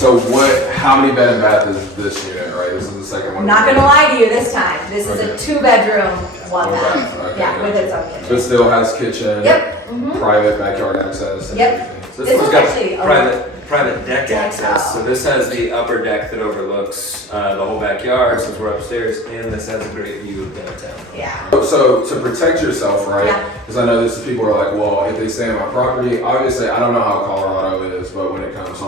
So how many bed and bath is this unit, right? This is the second one. I'm not gonna lie to you this time. This is a 2-bedroom, 1 bath. Okay, Yeah, with its own kitchen. But still has kitchen. Yep. Private backyard access. And Yep. everything. So this one's got actually private deck access. So this has the upper deck that overlooks the whole backyard since we're upstairs, and this has a great view of downtown. Yeah. So to protect yourself, right? Yeah. Because I know this people are like, well, if they stay on my property, obviously I don't know how Colorado is, but when it comes to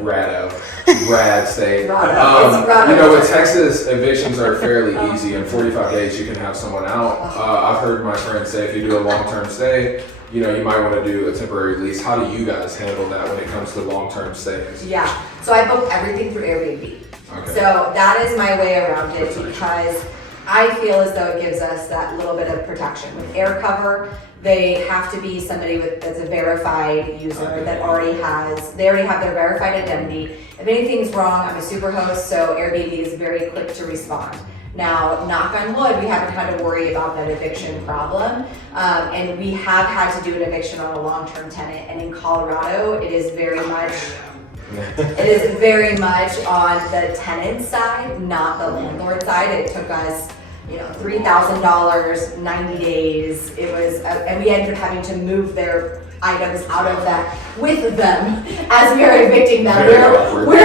Rad state. It's Rado. You know, with Texas, evictions are fairly easy. In 45 days, you can have someone out. I've heard my friends say if you do a long-term stay, you know, you might want to do a temporary lease. How do you guys handle that when it comes to long-term stays? Yeah. So I book everything through Airbnb. Okay. So that is my way around it because I feel as though it gives us that little bit of protection. With air cover, they have to be somebody that's a verified user that already have their verified identity. If anything's wrong, I'm a super host, so Airbnb is very quick to respond. Now, knock on wood, we haven't had to worry about that eviction problem. And we have had to do an eviction on a long-term tenant. And in Colorado, it is very much on the tenant side, not the landlord side. It took us, $3,000, 90 days. It was, and we ended up having to move their items out of that with them as we are evicting them. We're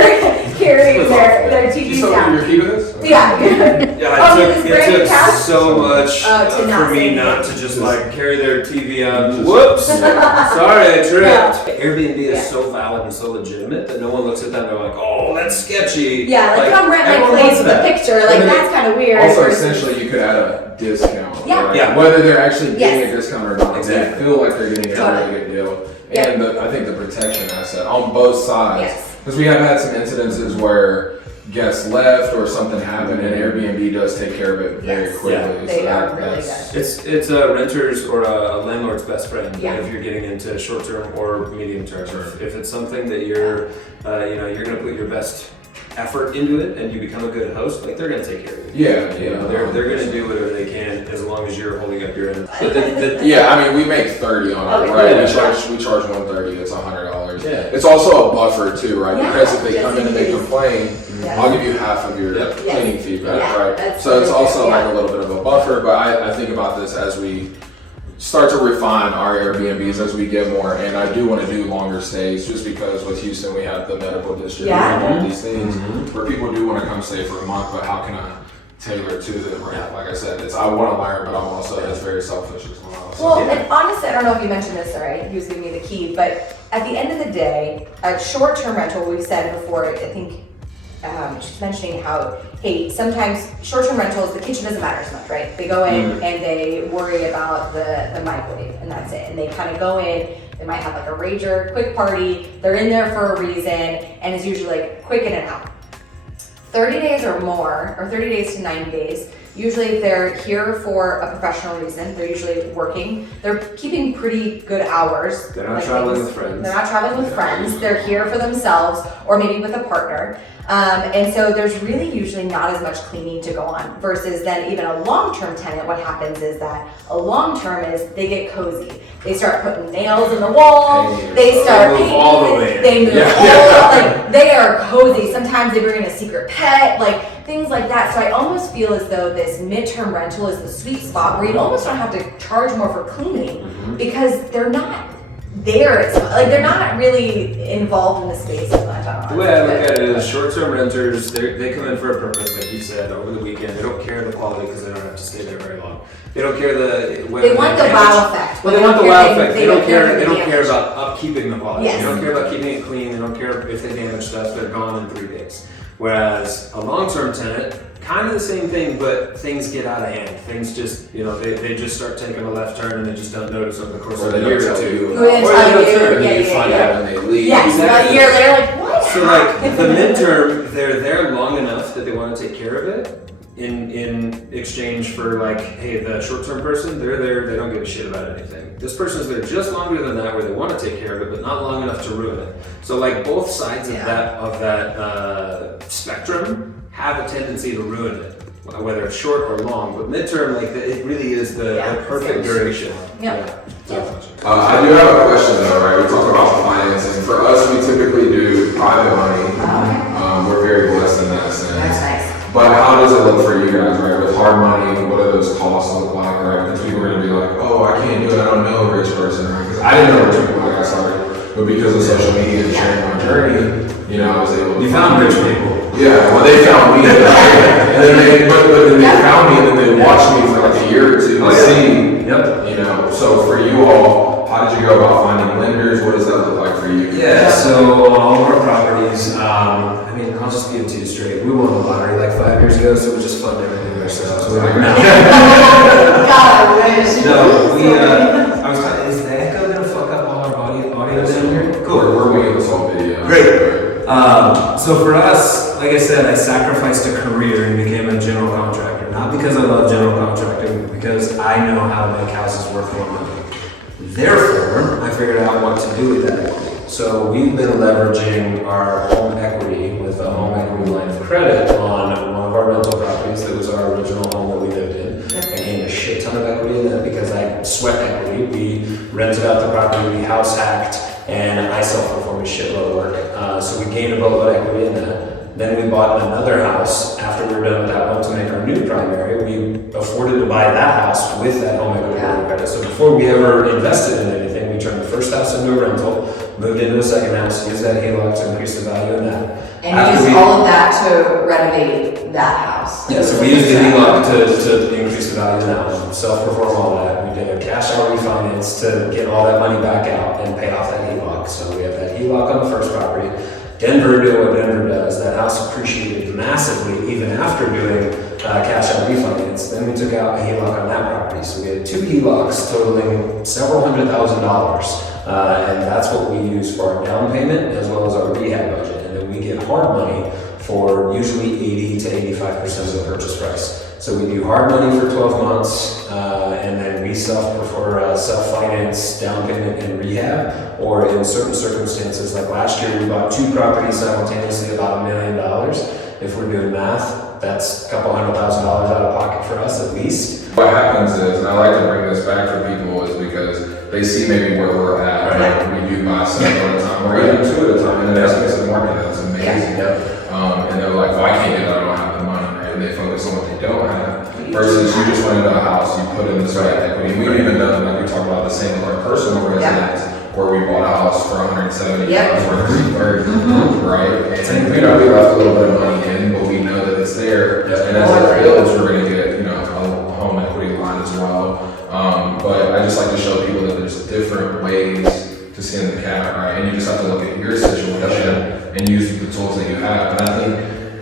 carrying their TVs down. You're keeping this? Yeah. It took so much for me not to just carry their TV out. Whoops! Sorry, I tripped. Airbnb is so valid and so legitimate that no one looks at that and they're like, oh, that's sketchy. Yeah, come rent my place with a picture. That's kind of weird. Also, essentially, you could add a discount. Yeah. Right? Yeah. Whether they're actually getting a discount or not, Exactly. they feel like they're getting a really good deal. And I think the protection asset on both sides. Because we have had some incidences where guests left or something happened, and Airbnb does take care of it very quickly. Yeah, they are really good. It's a renter's or a landlord's best friend Yeah. if you're getting into short term or medium term. If it's something that you're you're gonna put your best effort into it and you become a good host, they're gonna take care of it. They're gonna do whatever they can as long as you're holding up your end. We make 30 on it, right? We charge 130. It's $100. Yeah. It's also a buffer too, right? Yeah. Because if they come in and they complain, I'll give you half of your cleaning fee back, right? So it's also a little bit of a buffer. But I think about this as we start to refine our Airbnbs as we get more, and I do want to do longer stays just because with Houston we have the medical district and all these things where people do want to come stay for a month, but how can I tailor to them, right? Like I said, I want to learn, but I'm also very selfish as well. So. And honestly, I don't know if you mentioned this, right? He was giving me the key, but at the end of the day, a short-term rental, we've said before, I think she's mentioning how, hey, sometimes short-term rentals, the kitchen doesn't matter as much, right? They go in and they worry about the microwave, and that's it. And they kind of go in, they might have a rager, quick party, they're in there for a reason, and it's usually quick in and out. 30 days or more, or 30 days to 90 days, usually if they're here for a professional reason, they're usually working, they're keeping pretty good hours. They're not traveling with friends. They're not traveling with friends, they're here for themselves, or maybe with a partner. And so there's really usually not as much cleaning to go on versus then even a long-term tenant. What happens is that a long-term is they get cozy. They start putting nails in the wall. They start painting. They move all they are cozy. Sometimes they bring in a secret pet, things like that. So I almost feel as though this midterm rental is the sweet spot where you almost don't have to charge more for cleaning because they're not there. They're not really involved in the space as much. The way I look at it is short-term renters, they come in for a purpose, like you said, over the weekend. They don't care the quality because they don't have to stay there very long. They don't care they want the wow effect. Well, they want the wow effect. They don't care about upkeeping the quality. They don't care about keeping it clean. They don't care if they damage stuff. They're gone in 3 days. Whereas a long-term tenant, kind of the same thing, but things get out of hand. Things just, they just start taking a left turn and they just don't notice over the course of a year or two. Or you find out when they leave. Yes, a year later, what? So the midterm, they're there long enough that they want to take care of it. In exchange for hey, the short-term person, they're there, they don't give a shit about anything. This person's there just longer than that where they want to take care of it, but not long enough to ruin it. So both sides of that spectrum have a tendency to ruin it, whether it's short or long. But midterm, it really is the perfect duration. Yeah. I do have a question though, right? We talk about financing. For us, we typically do private money. But how does it look for you guys, right? With hard money, what do those costs look like, right? Because people are going to be like, oh, I can't do it. I don't know a rich person, right? Because I didn't know rich people when I got started. But because of social media and sharing my journey, you know, I was able to. You found rich people. Yeah, well, they found me. And then they found me, and then they watched me for like a year or two to see. Yep. You know, so for you all, how did you go about finding lenders? What does that look like for you? Yeah, so on all of our properties, I mean, I'll just give it to you straight. We won the lottery like 5 years ago, so we just fund everything ourselves. We're like, no. God, I wish. No, I was talking, is the echo gonna fuck up all our audio down here? Cool. We're waiting this whole video. Great. So for us, like I said, I sacrificed a career and became a general contractor. Not because I love general contracting, but because I know how to make houses worth more money. Therefore, I figured out what to do with that equity. So we've been leveraging our home equity with a home equity line of credit on one of our rental properties that was our original home that we lived in. I gained a shit ton of equity in that because I sweat equity. We rented out the property, we house hacked, and I self-performed a shitload of work. So we gained a boatload of equity in that. Then we bought another house after we were done with that home to make our new primary. We afforded to buy that house with that home equity line of credit. So before we ever invested in anything, we turned the first house into a rental, moved into a second house, used that HELOC to increase the value in that. And you used all of that to renovate that house. Yeah, so we used the HELOC to increase the value in that one, self-perform all that. We did a cash out refinance to get all that money back out and pay off that HELOC. So we have that HELOC on the first property. Denver did what Denver does. That house appreciated massively even after doing cash out refinance. Then we took out a HELOC on that property. So we had 2 HELOCs totaling several $100,000. And that's what we use for our down payment as well as our rehab budget. And then we get hard money for usually 80 to 85% of the purchase price. So we do hard money for 12 months, and then we self-finance down payment and rehab, or in certain circumstances, like last year we bought 2 properties simultaneously, about $1 million. If we're doing math, that's a couple $100,000 out of pocket for us at least. What happens is, and I like to bring this back for people, is because they see maybe where we're at, right? Like we do buy stuff at a time, or even 2 at a time, and that's makes the market that's amazing. And they're like, well, I can't do that, I don't have the money, right? And they focus on what they don't have. Versus you just went into a house, you put in this right equity. We've even done, like we talked about, the same with our personal residence, where we bought a house for $170,000 worth of right? And you know, we left a little bit of money in, but we know that it's there. And as it builds, we're going to get, you know, a home equity line as well. But I just like to show people that there's different ways to skin the cat, right? And you just have to look at your situation and use the tools that you have. And I think,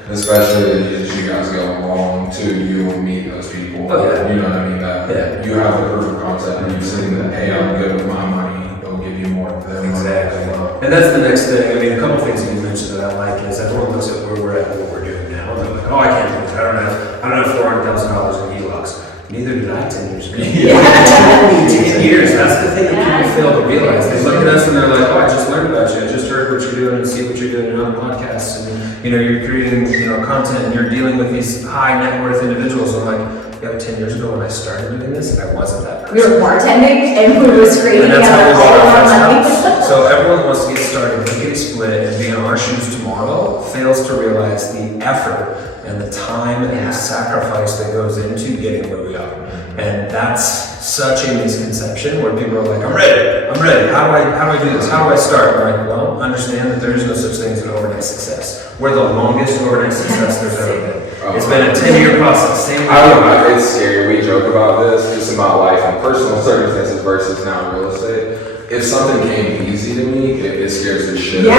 especially as you guys go along too, you will meet those people. You know what I mean? That you have the proof of concept and you've seen that, hey, I'm good with my money, they'll give you more of them. Exactly. And that's the next thing. I mean, a couple things that you mentioned that I like is everyone looks at where we're at and what we're doing now. They're like, oh, I can't do this. I don't have $400,000 in HELOCs. Neither did I 10 years ago. 10 years. That's the thing that people fail to realize. They look at us and they're like, oh, I just learned about you. I just heard what you're doing and see what you're doing in other podcasts. And, you know, you're creating, you know, content and you're dealing with these high net worth individuals. I'm like, yeah, 10 years ago when I started doing this, I wasn't that person. We were bartending and we were screaming at all of our money. So everyone wants to get started, get split, and be in our shoes tomorrow, fails to realize the effort and the time and the sacrifice that goes into getting where we are. And that's such a misconception where people are like, I'm ready. How do I do this? How do I start? I'm like, well, understand that there is no such thing as an overnight success. We're the longest overnight success there's ever been. It's been a 10-year process. Same I don't know, it's scary. We joke about this, just about life and personal circumstances versus now real estate. If something came easy to me, it scares the shit out of me.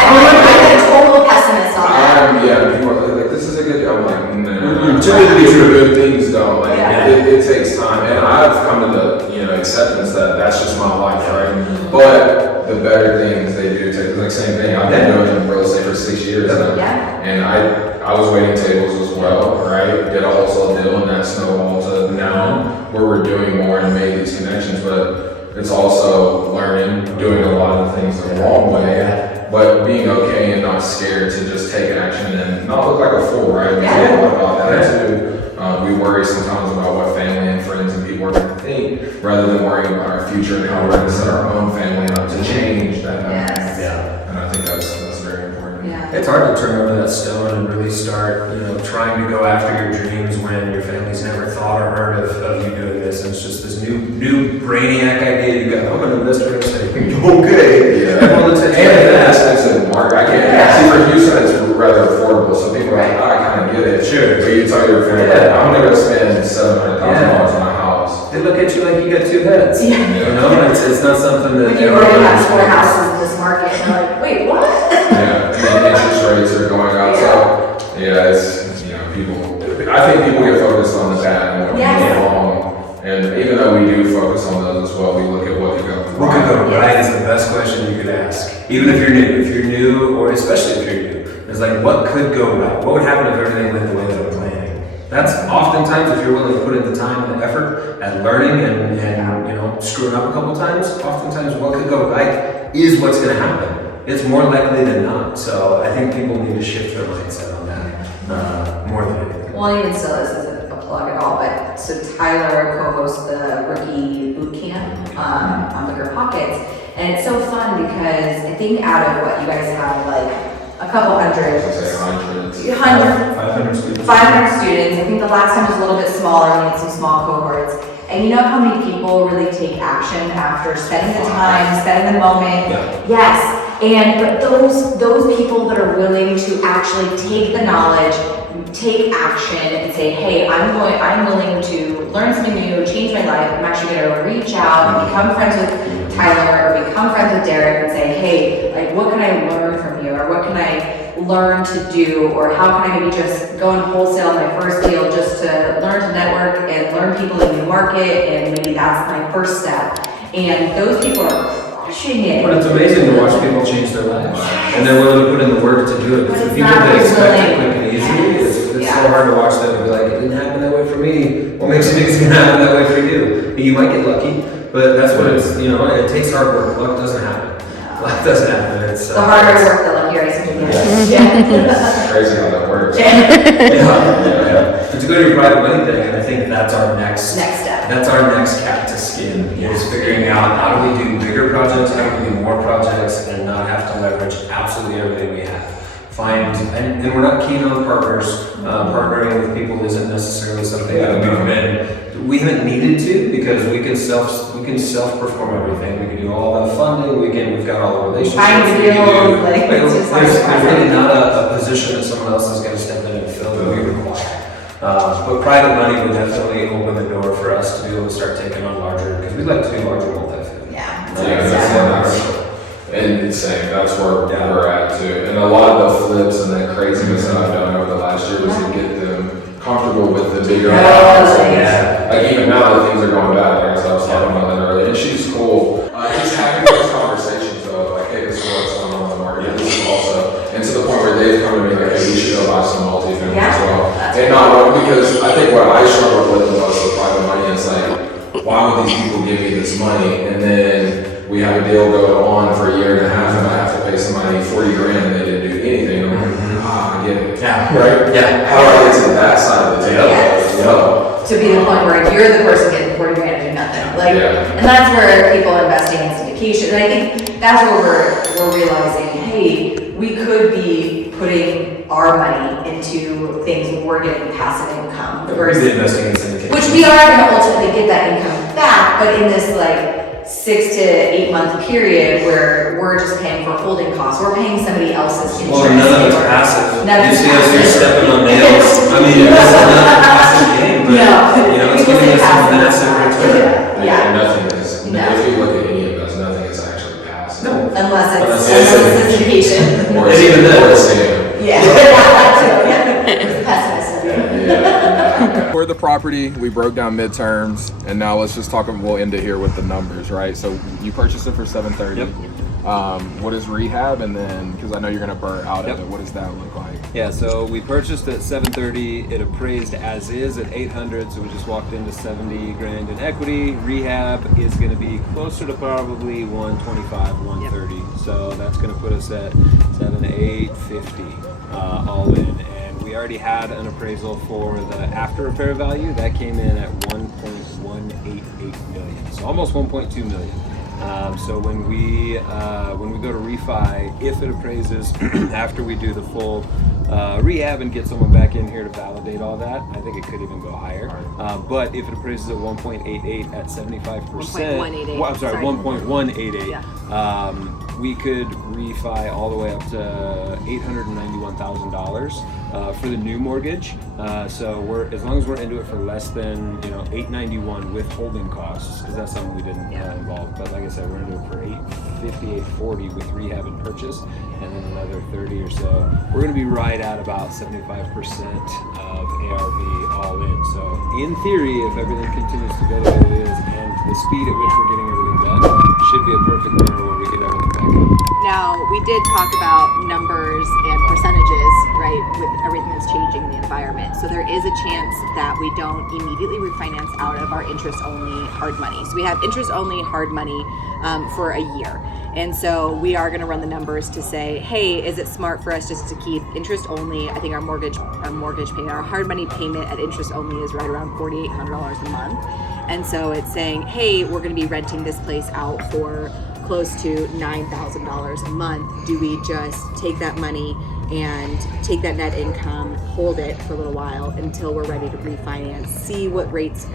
I'm a total pessimist on that. People are like, this is a good deal. I'm like, no. Too good things though. Like, it takes time. And I've come to the acceptance that that's just my life, right? But the better things they do take, like same thing. I've been doing real estate for 6 years now. And I was waiting tables as well, right? Did a wholesale deal and that snowballed to now where we're doing more and made these connections. But it's also learning, doing a lot of things the wrong way, but being okay and not scared to just take action and not look like a fool, right? We talk a lot about that too. We worry sometimes about what family and friends and people are going to think, rather than worrying about our future and how we're going to set our own family up to change that. And I think that's very important. Yeah. It's hard to turn over that stone and really start, trying to go after your dreams when your family's never thought or heard of you doing this. And it's just this new brainiac idea. You got, I'm an investor and say, okay. Yeah. And it's expensive market. I can't see for Houston, it's rather affordable. So people are like, I kind of get it. Sure. But you tell your family, I'm gonna go spend $700,000 on my house. They look at you like you got two heads. It's not something that. When you already have 4 houses in this market, and you're like, wait, what? Yeah, and then interest rates are going up. So it's people. I think people get focused on the bad and what can go wrong. And even though we do focus on those as well, we look at what could go wrong. What could go right is the best question you could ask. Even if you're new. If you're new, or especially if you're new, it's like, what could go right? What would happen if everything went the way that I'm planning? That's oftentimes, if you're willing to put in the time and the effort at learning and screwing up a couple times, oftentimes what could go right is what's going to happen. It's more likely than not. So I think people need to shift their mindset on that more than anything. Well, even still, this isn't a plug at all, but so Tyler co-hosts the rookie boot camp on Bigger Pockets, and it's so fun because I think out of what you guys have, like a couple hundred, 500 students. I think the last time was a little bit smaller. We had some small cohorts. And you know how many people really take action after spending the time, spending the moment? Yeah. Yes. But those people that are willing to actually take the knowledge, take action, and say, hey, I'm willing to learn something new, change my life. I'm actually going to reach out and become friends with Tyler or become friends with Derek and say, hey, like, what can I learn from you, or what can I learn to do, or how can I maybe just go and wholesale my first deal just to learn to network and learn people in the market, and maybe that's my first step. And those people are crushing it. But it's amazing to watch people change their lives, and they're willing to put in the work to do it. But Because it's people not that expect it willing. quick and easy, it's Yeah. so hard to watch them and be like, it didn't happen that way for me. What makes you think it's gonna happen that way for you? You might get lucky, but that's what it's, it takes hard work. Luck doesn't happen. Luck doesn't happen. It's The harder I work, the luckier I seem to get. It's crazy how that works. But to go to your private money thing, and I think that's our next step. That's our next cat to skin, is figuring out how do we do bigger projects, how do we do more projects, and not have to leverage absolutely everything we have. And we're not keen on partners. Partnering with people isn't necessarily something that we haven't needed to, because we can self-perform everything. We can do all the funding. We've got all the relationships. There's really not a position that someone else is going to step in and fill that we require. But private money would definitely open the door for us to be able to start taking on larger, because we like to do larger multi-family. And it's saying that's where we're at too. And a lot of the flips and the craziness that I've done over the last year was to get them comfortable with the bigger amounts. Like even now that things are going bad, as I was talking about that earlier, and she's cool. Just having those conversations of like, hey, this is what's going on in the market. This is also, and to the point where they've come to me like, hey, we should go buy some multifamily as well. And not because I think what I struggled with was the private money. It's like, why would these people give me this money? And then we have a deal go on for a year and a half, and I have to pay somebody $40,000 and they didn't do anything. I'm like, I get it. Yeah. Right? Yeah. How do I get to that side of the table as well? To be the point where you're the person getting $40,000 and do nothing. And that's where people are investing in syndication. And I think that's where we're realizing, hey, we could be putting our money into things where we're getting passive income versus investing in syndication. Which we are going to ultimately get that income back, but in this 6 to 8 month period where we're just paying for holding costs, we're paying somebody else's interest. Well, none of it's passive. None of it's you see us here passive. stepping on nails. I mean, this is not a passive game, but it's giving us some massive return. And nothing is, if you look at any of us, nothing is actually passive. No. Unless it's syndication. Or even then. For the property, we broke down midterms, and now let's just talk. We'll end it here with the numbers, right? So you purchased it for $730. Yep. What is rehab, and then because I know you're gonna burn out of it, what does that look like? Yeah, so we purchased at $730. It appraised as is at $800. So we just walked into $70,000 in equity. Rehab is going to be closer to probably $125, $130. Yep. So that's going to put us at $7,850 all in. And we already had an appraisal for the after repair value that came in at $1.188 million. So almost $1.2 million. So when we go to refi, if it appraises after we do the full rehab and get someone back in here to validate all that, I think it could even go higher. But if it appraises at 1.88 at 75%, 1.188. well, I'm sorry, Sorry. 1.188. Yeah. We could refi all the way up to $891,000 for the new mortgage. So as long as we're into it for less than $891 with holding costs, because that's something we didn't involve. But like I said, we're into it for $850, $840 with rehab and purchase, and then another 30 or so. We're going to be right at about 75% of ARV all in. So in theory, if everything continues to go the way it is and the speed at which we're getting everything done, should be a perfect burner where we get everything back up. Now, we did talk about numbers and percentages, right, with everything that's changing in the environment. So there is a chance that we don't immediately refinance out of our interest-only hard money. So we have interest-only hard money for a year. And so we are going to run the numbers to say, hey, is it smart for us just to keep interest only? I think our mortgage payment, our hard money payment at interest only is right around $4,800 a month. And so it's saying, hey, we're going to be renting this place out for close to $9,000 a month. Do we just take that money and take that net income, hold it for a little while until we're ready to refinance, see what rates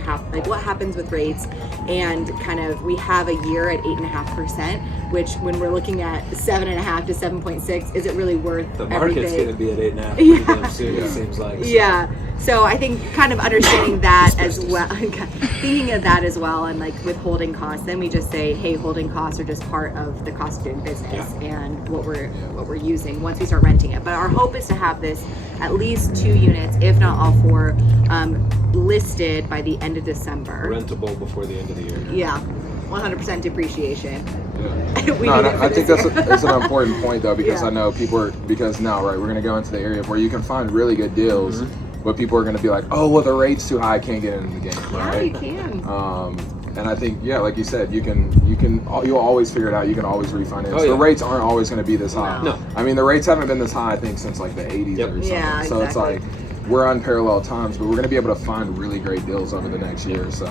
what happens with rates, and kind of we have a year at 8.5%, which when we're looking at 7.5 to 7.6, is it really worth The market's everything? going to be at 8.5 Yeah. pretty damn soon, it seems like. So. Yeah. So I think kind of understanding that as well, thinking of that as well, and like with holding costs, then we just say, hey, holding costs are just part of the cost of doing business and what we're using once we start renting it. But our hope is to have this at least 2 units, if not all 4, listed by the end of December. Rentable before the end of the year. Yeah, 100% depreciation. Yeah. We No, need it for I think this that's an important point though, because Yeah. I know because now, right, we're going to go into the area where you can find really good deals, but people are going to be like, oh, well, the rate's too high, I can't get into the game, Yeah, right? you can. And I think, like you said, you'll always figure it out. You can always refinance. Oh, yeah. The rates aren't always going to be this high. No. I mean, the rates haven't been this high, I think, since like the 80s or something. Yeah, So it's exactly. like, we're unparalleled times, but we're going to be able to find really great deals over the next year. So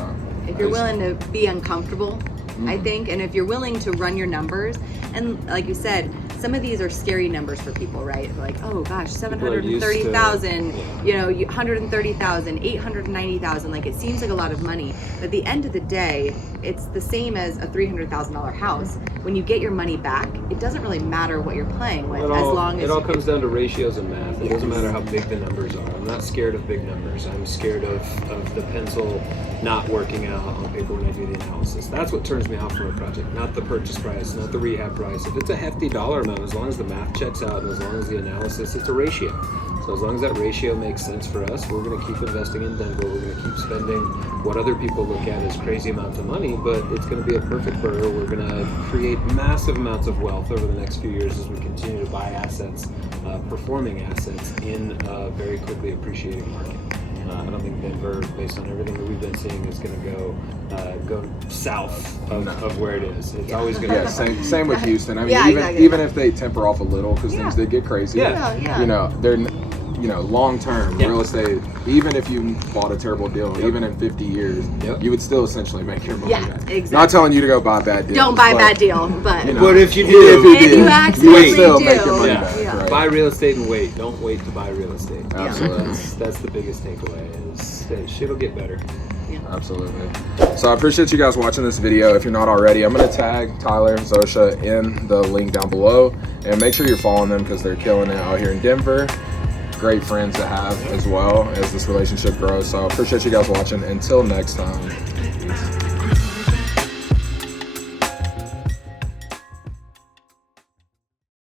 If you're willing to be uncomfortable, I think, and if you're willing to run your numbers, and like you said, some of these are scary numbers for people, right? Like, oh gosh, 730,000, Yeah. 130,000, 890,000. Like, it seems like a lot of money. But at the end of the day, it's the same as a $300,000 house. When you get your money back, it doesn't really matter what you're playing with, as long as it all comes down to ratios and math. It Yes. doesn't matter how big the numbers are. I'm not scared of big numbers. I'm scared of the pencil not working out on paper when I do the analysis. That's what turns me off from a project, not the purchase price, not the rehab price. If it's a hefty dollar amount, as long as the math checks out and as long as the analysis, it's a ratio. So as long as that ratio makes sense for us, we're going to keep investing in Denver. We're going to keep spending what other people look at as crazy amounts of money, but it's going to be a perfect burr. We're going to create massive amounts of wealth over the next few years as we continue to buy assets, performing assets in a very quickly appreciating market. I don't think Denver, based on everything that we've been seeing, is going to go south of where it is. It's always going to. yeah, same with Houston. I mean, Yeah, even exactly. even if they temper off a little, because things did get crazy. Yeah. They're long term real estate. Even if you bought a terrible deal, even in 50 years, you would still essentially make your money Yeah, back. exactly. Not telling you to go buy bad deals. don't buy a but, bad deal, but you know, But if you do, If you would accidentally still do. make your money Yeah. back. Yeah. Right? buy real estate and wait. Don't wait to buy real estate. Absolutely. That's the biggest takeaway. Is that shit'll get better. Absolutely. So I appreciate you guys watching this video. If you're not already, I'm going to tag Tyler and Zosia in the link down below. And make sure you're following them because they're killing it out here in Denver. Great friends to have as well as this relationship grows. So I appreciate you guys watching. Until next time.